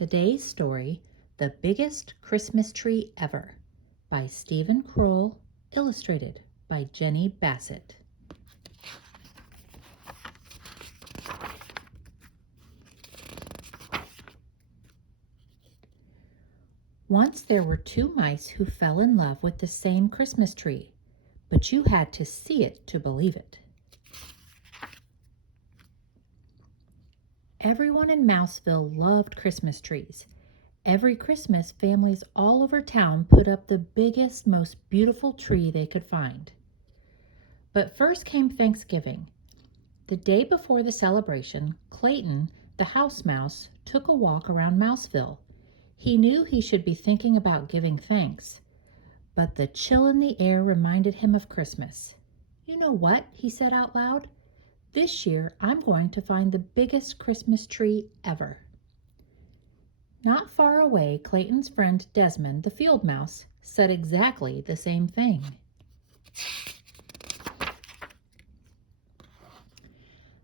Today's story, The Biggest Christmas Tree Ever, by Steven Kroll, illustrated by Jenny Bassett. Once there were two mice who fell in love with the same Christmas tree, but you had to see it to believe it. Everyone in Mouseville loved Christmas trees. Every Christmas, families all over town put up the biggest, most beautiful tree they could find. But first came Thanksgiving. The day before the celebration, Clayton, the house mouse, took a walk around Mouseville. He knew he should be thinking about giving thanks, but the chill in the air reminded him of Christmas. "You know what?" he said out loud. "This year, I'm going to find the biggest Christmas tree ever." Not far away, Clayton's friend Desmond, the field mouse, said exactly the same thing.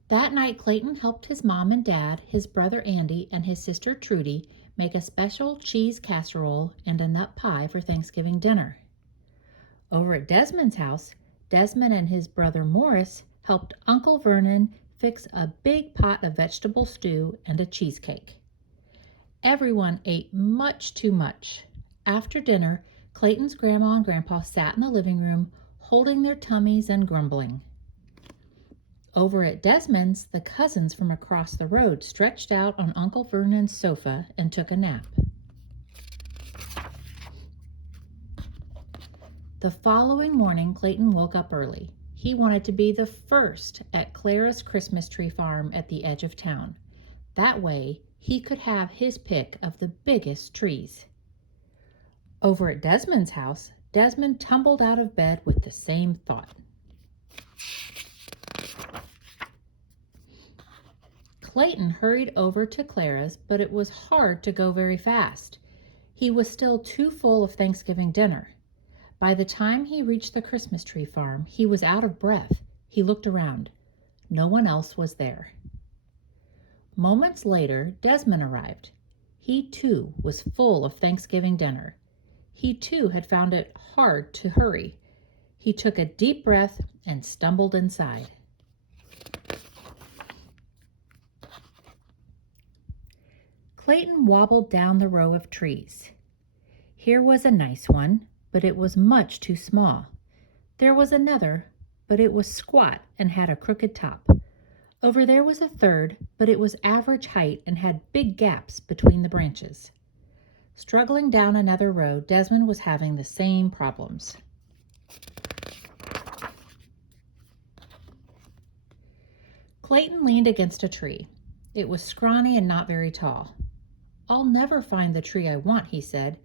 That night, Clayton helped his mom and dad, his brother Andy, and his sister Trudy make a special cheese casserole and a nut pie for Thanksgiving dinner. Over at Desmond's house, Desmond and his brother Morris helped Uncle Vernon fix a big pot of vegetable stew and a cheesecake. Everyone ate much too much. After dinner, Clayton's grandma and grandpa sat in the living room, holding their tummies and grumbling. Over at Desmond's, the cousins from across the road stretched out on Uncle Vernon's sofa and took a nap. The following morning, Clayton woke up early. He wanted to be the first at Clara's Christmas tree farm at the edge of town. That way, he could have his pick of the biggest trees. Over at Desmond's house, Desmond tumbled out of bed with the same thought. Clayton hurried over to Clara's, but it was hard to go very fast. He was still too full of Thanksgiving dinner. By the time he reached the Christmas tree farm, he was out of breath. He looked around. No one else was there. Moments later, Desmond arrived. He too was full of Thanksgiving dinner. He too had found it hard to hurry. He took a deep breath and stumbled inside. Clayton wobbled down the row of trees. Here was a nice one, but it was much too small. There was another, but it was squat and had a crooked top. Over there was a third, but it was average height and had big gaps between the branches. Struggling down another row, Desmond was having the same problems. Clayton leaned against a tree. It was scrawny and not very tall. "I'll never find the tree I want," he said.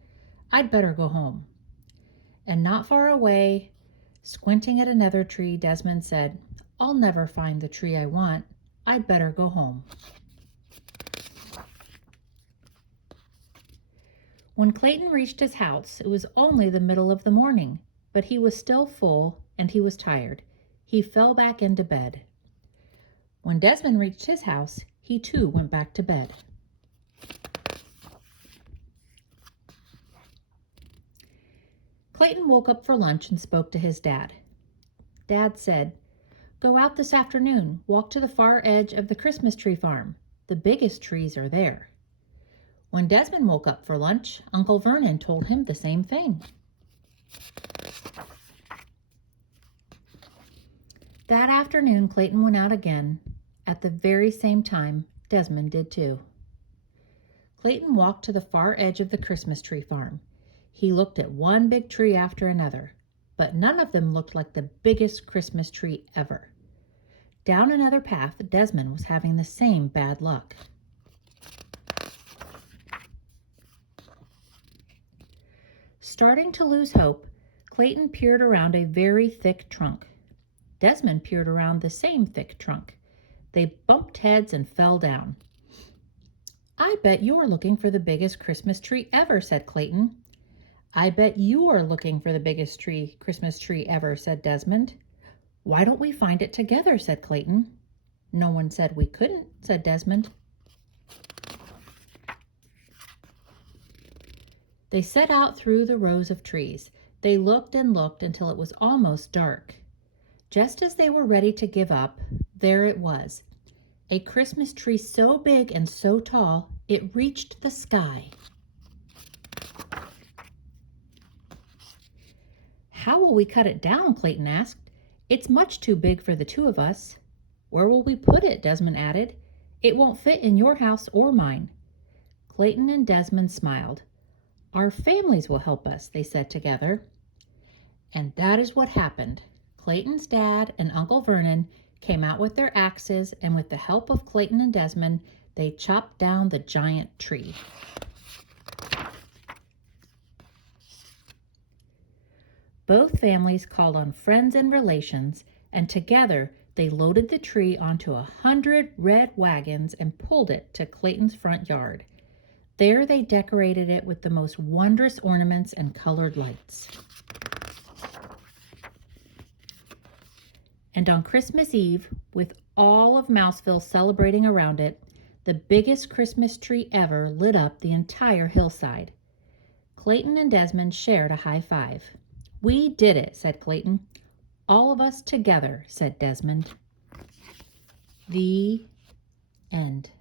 "I'd better go home." And not far away, squinting at another tree, Desmond said, "I'll never find the tree I want. I'd better go home." When Clayton reached his house, it was only the middle of the morning, but he was still full and he was tired. He fell back into bed. When Desmond reached his house, he too went back to bed. Clayton woke up for lunch and spoke to his dad. Dad said, "Go out this afternoon, walk to the far edge of the Christmas tree farm. The biggest trees are there." When Desmond woke up for lunch, Uncle Vernon told him the same thing. That afternoon, Clayton went out again. At the very same time, Desmond did too. Clayton walked to the far edge of the Christmas tree farm. He looked at one big tree after another, but none of them looked like the biggest Christmas tree ever. Down another path, Desmond was having the same bad luck. Starting to lose hope, Clayton peered around a very thick trunk. Desmond peered around the same thick trunk. They bumped heads and fell down. "I bet you're looking for the biggest Christmas tree ever," said Clayton. "I bet you're looking for the biggest Christmas tree ever," said Desmond. "Why don't we find it together?" said Clayton. "No one said we couldn't," said Desmond. They set out through the rows of trees. They looked and looked until it was almost dark. Just as they were ready to give up, there it was, a Christmas tree so big and so tall it reached the sky. "How will we cut it down?" Clayton asked. "It's much too big for the two of us." "Where will we put it?" Desmond added. "It won't fit in your house or mine." Clayton and Desmond smiled. "Our families will help us," they said together. And that is what happened. Clayton's dad and Uncle Vernon came out with their axes, and with the help of Clayton and Desmond, they chopped down the giant tree. Both families called on friends and relations, and together they loaded the tree onto 100 red wagons and pulled it to Clayton's front yard. There they decorated it with the most wondrous ornaments and colored lights. And on Christmas Eve, with all of Mouseville celebrating around it, the biggest Christmas tree ever lit up the entire hillside. Clayton and Desmond shared a high five. "We did it," said Clayton. "All of us together," said Desmond. The end.